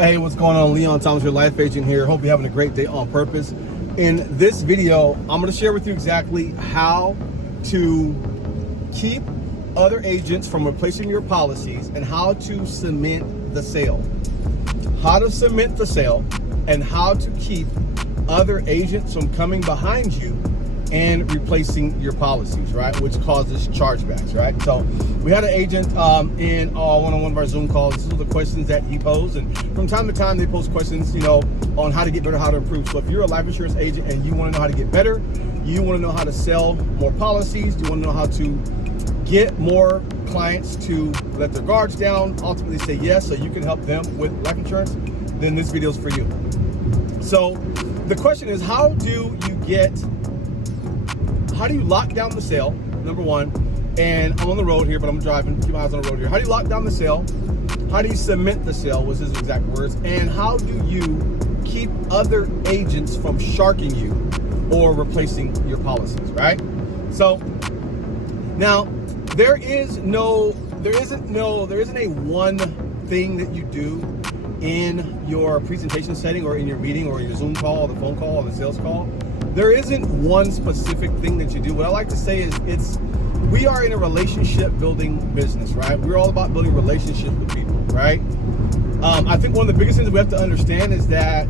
Hey, what's going on? Leon Thomas, your life agent here. Hope you're having a great day on purpose. In this video, I'm going to share with you exactly how to keep other agents from replacing your policies and how to cement the sale. How to cement the sale and how to keep other agents from coming behind you and replacing your policies, right? Which causes chargebacks, right? So we had an agent in one of our Zoom calls. These are the questions that he posed, and from time to time they post questions, on how to get better, how to improve. So if you're a life insurance agent and you want to know how to get better, you want to know how to sell more policies, you want to know how to get more clients to let their guards down, ultimately say yes, so you can help them with life insurance, then this video is for you. So the question is, how do you lock down the sale, number one? And I'm on the road here, but I'm driving, keep my eyes on the road here. How do you lock down the sale? How do you cement the sale, was his exact words. And how do you keep other agents from sharking you or replacing your policies, right? So now there isn't a one thing that you do in your presentation setting or in your meeting or in your Zoom call or the phone call or the sales call. There isn't one specific thing that you do. What I like to say is we are in a relationship building business, right? We're all about building relationships with people, right? I think one of the biggest things that we have to understand is that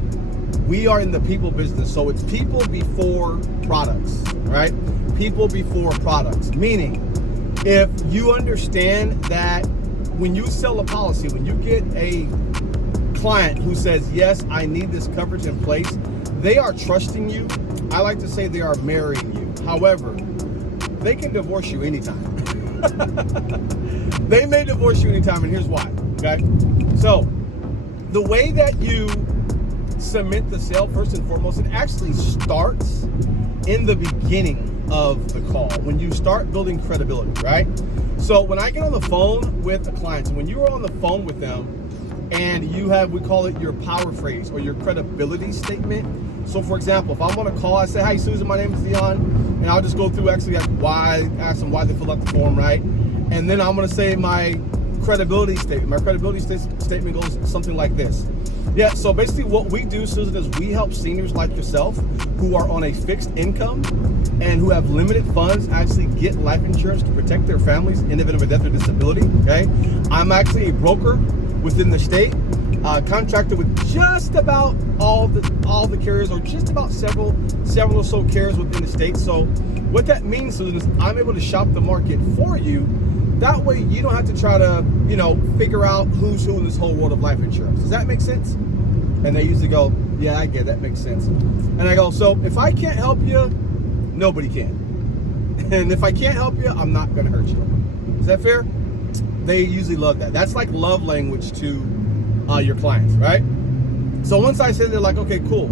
we are in the people business. So it's people before products, right? People before products, meaning if you understand that when you sell a policy, when you get a client who says, yes, I need this coverage in place, they are trusting you. I like to say they are marrying you. However, they can divorce you anytime. They may divorce you anytime, and here's why, okay? So the way that you cement the sale, first and foremost, it actually starts in the beginning of the call, when you start building credibility, right? So when I get on the phone with a client, when you are on the phone with them, and you have, we call it your power phrase or your credibility statement. So for example, if I'm on a call, I say, hi Susan, my name is Leon, and I'll just go through actually ask them why they fill out the form, right? And then I'm gonna say my credibility statement. My credibility statement goes something like this. Yeah, so basically what we do, Susan, is we help seniors like yourself who are on a fixed income and who have limited funds actually get life insurance to protect their families in the event of a death or disability, okay? I'm actually a broker within the state, contracted with just about all the carriers, or just about several or so carriers within the state. So what that means, Susan, is I'm able to shop the market for you. That way you don't have to try to, figure out who's who in this whole world of life insurance. Does that make sense? And they usually go, yeah, I get it, that makes sense. And I go, so if I can't help you, nobody can. And if I can't help you, I'm not gonna hurt you. Is that fair? They usually love that. That's like love language to your clients, right? So once I say, they're like, okay, cool.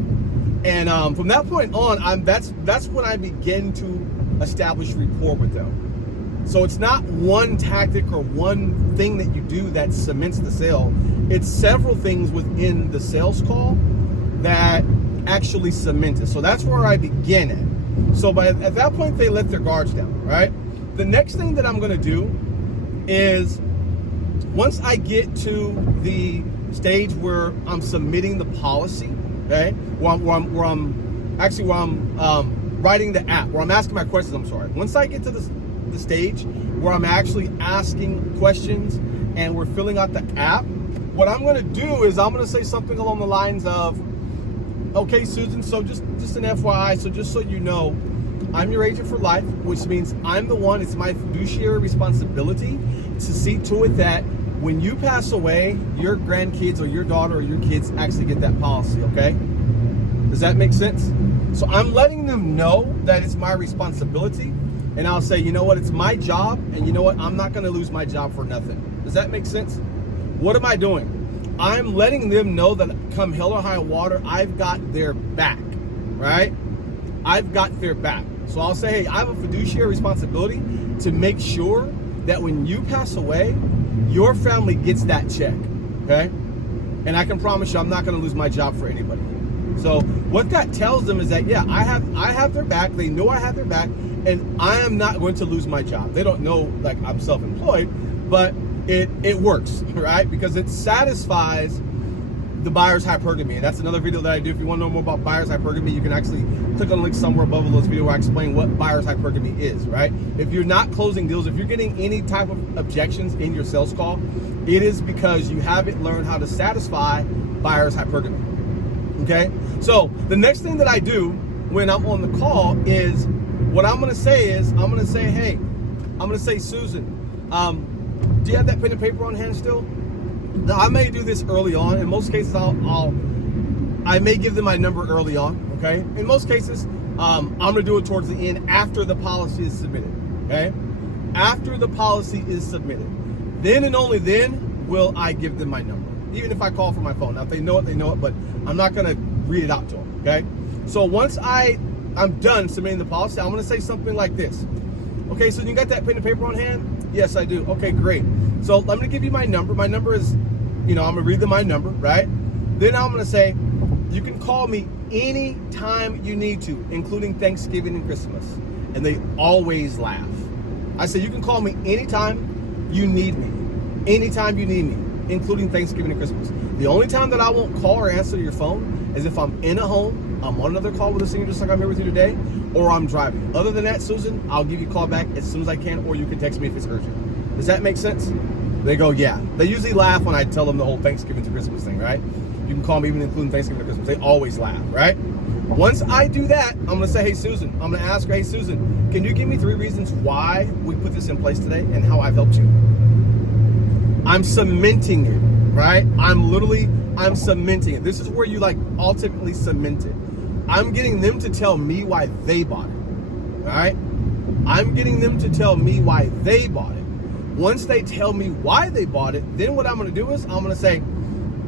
And from that point on, that's when I begin to establish rapport with them. So it's not one tactic or one thing that you do that cements the sale. It's several things within the sales call that actually cement it. So that's where I begin at. So at that point, they let their guards down, right? The next thing that I'm gonna do is, once I get to the stage where I'm submitting the policy, okay, where I'm writing the app, where I'm asking my questions, I'm sorry. Once I get to the stage where I'm actually asking questions and we're filling out the app, what I'm gonna do is I'm gonna say something along the lines of, okay, Susan, so just an FYI, so just so you know, I'm your agent for life, which means I'm the one, it's my fiduciary responsibility to see to it that when you pass away, your grandkids or your daughter or your kids actually get that policy, okay? Does that make sense? So I'm letting them know that it's my responsibility, and I'll say, you know what, it's my job, and you know what, I'm not gonna lose my job for nothing. Does that make sense? What am I doing? I'm letting them know that come hell or high water, I've got their back, right? I've got their back. So I'll say, hey, I have a fiduciary responsibility to make sure that when you pass away, your family gets that check, okay? And I can promise you, I'm not gonna lose my job for anybody. So what that tells them is that, yeah, I have their back, they know I have their back, and I am not going to lose my job. They don't know, like, I'm self-employed, but it works, right? Because it satisfies the buyer's hypergamy. And that's another video that I do. If you want to know more about buyer's hypergamy, you can actually click on the link somewhere above this video where I explain what buyer's hypergamy is, right? If you're not closing deals, if you're getting any type of objections in your sales call, it is because you haven't learned how to satisfy buyer's hypergamy. Okay? So the next thing that I do when I'm on the call is, what I'm going to say is, I'm going to say, hey, I'm going to say, Susan, do you have that pen and paper on hand still? Now, I may do this early on. In most cases, I may give them my number early on, okay? In most cases, I'm gonna do it towards the end after the policy is submitted, okay? After the policy is submitted. Then and only then will I give them my number, even if I call from my phone. Now, if they know it, but I'm not gonna read it out to them, okay? So once I'm done submitting the policy, I'm gonna say something like this. Okay, so you got that pen and paper on hand? Yes, I do. Okay, great. So I'm going to give you my number. My number is, I'm going to read them my number, right? Then I'm going to say, you can call me any time you need to, including Thanksgiving and Christmas. And they always laugh. I say, you can call me anytime you need me. Anytime you need me, including Thanksgiving and Christmas. The only time that I won't call or answer your phone is if I'm in a home, I'm on another call with a senior just like I'm here with you today, or I'm driving. Other than that, Susan, I'll give you a call back as soon as I can, or you can text me if it's urgent. Does that make sense? They go, yeah. They usually laugh when I tell them the whole Thanksgiving to Christmas thing, right? You can call me even including Thanksgiving to Christmas. They always laugh, right? Once I do that, I'm going to say, hey, Susan, I'm going to ask her, hey, Susan, can you give me 3 reasons why we put this in place today and how I've helped you? I'm cementing it, right? I'm cementing it. This is where you ultimately cement it. I'm getting them to tell me why they bought it, all right? I'm getting them to tell me why they bought it. Once they tell me why they bought it, then what I'm going to do is I'm going to say,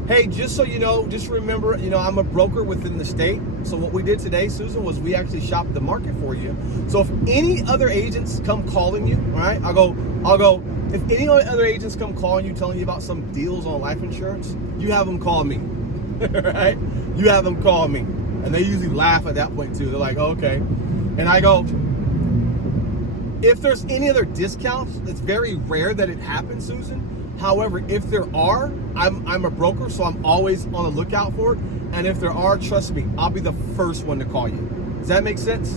hey, just so you know, just remember, I'm a broker within the state. So what we did today, Susan, was we actually shopped the market for you. So if any other agents come calling you, all right, I'll go, if any other agents come calling you, telling you about some deals on life insurance, you have them call me, right? You have them call me. And they usually laugh at that point too. They're like, oh, okay. And I go, if there's any other discounts, it's very rare that it happens, Susan. However, if there are, I'm a broker, so I'm always on the lookout for it. And if there are, trust me, I'll be the first one to call you. Does that make sense?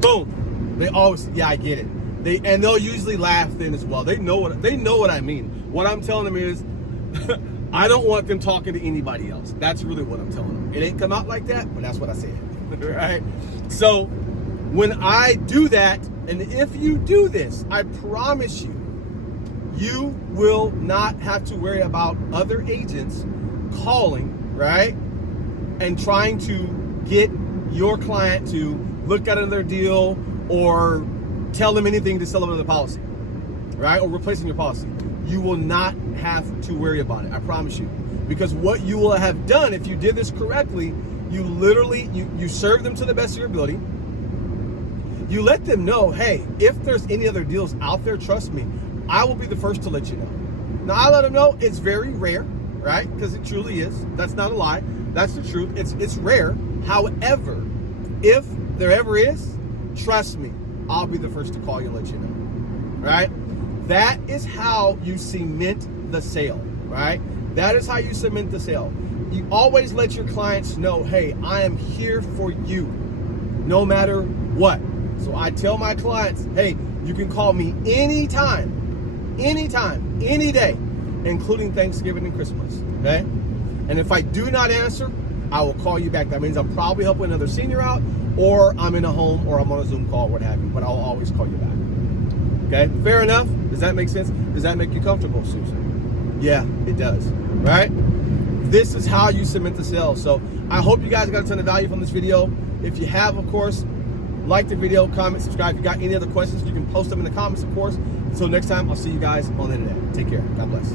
Boom. They always, yeah, I get it. They'll usually laugh then as well. They know what I mean. What I'm telling them is, I don't want them talking to anybody else. That's really what I'm telling them. It ain't come out like that, but that's what I said. Right? So when I do that, and if you do this, I promise you, you will not have to worry about other agents calling, right? And trying to get your client to look at another deal or tell them anything to sell them another policy, right? Or replacing your policy. You will not have to worry about it. I promise you. Because what you will have done, if you did this correctly, you literally, you serve them to the best of your ability. You let them know, hey, if there's any other deals out there, trust me, I will be the first to let you know. Now, I let them know it's very rare, right? Because it truly is. That's not a lie. That's the truth. It's rare. However, if there ever is, trust me, I'll be the first to call you and let you know, right? That is how you cement the sale, right? That is how you cement the sale. You always let your clients know, hey, I am here for you, no matter what. So I tell my clients, hey, you can call me anytime, any day, including Thanksgiving and Christmas, okay? And if I do not answer, I will call you back. That means I'm probably helping another senior out, or I'm in a home, or I'm on a Zoom call, what have you, but I'll always call you back. Okay, fair enough? Does that make sense? Does that make you comfortable, Susan? Yeah, it does, right? This is how you cement the sale. So I hope you guys got a ton of value from this video. If you have, of course, like the video, comment, subscribe. If you got any other questions, you can post them in the comments, of course. Until next time, I'll see you guys on the internet. Take care. God bless.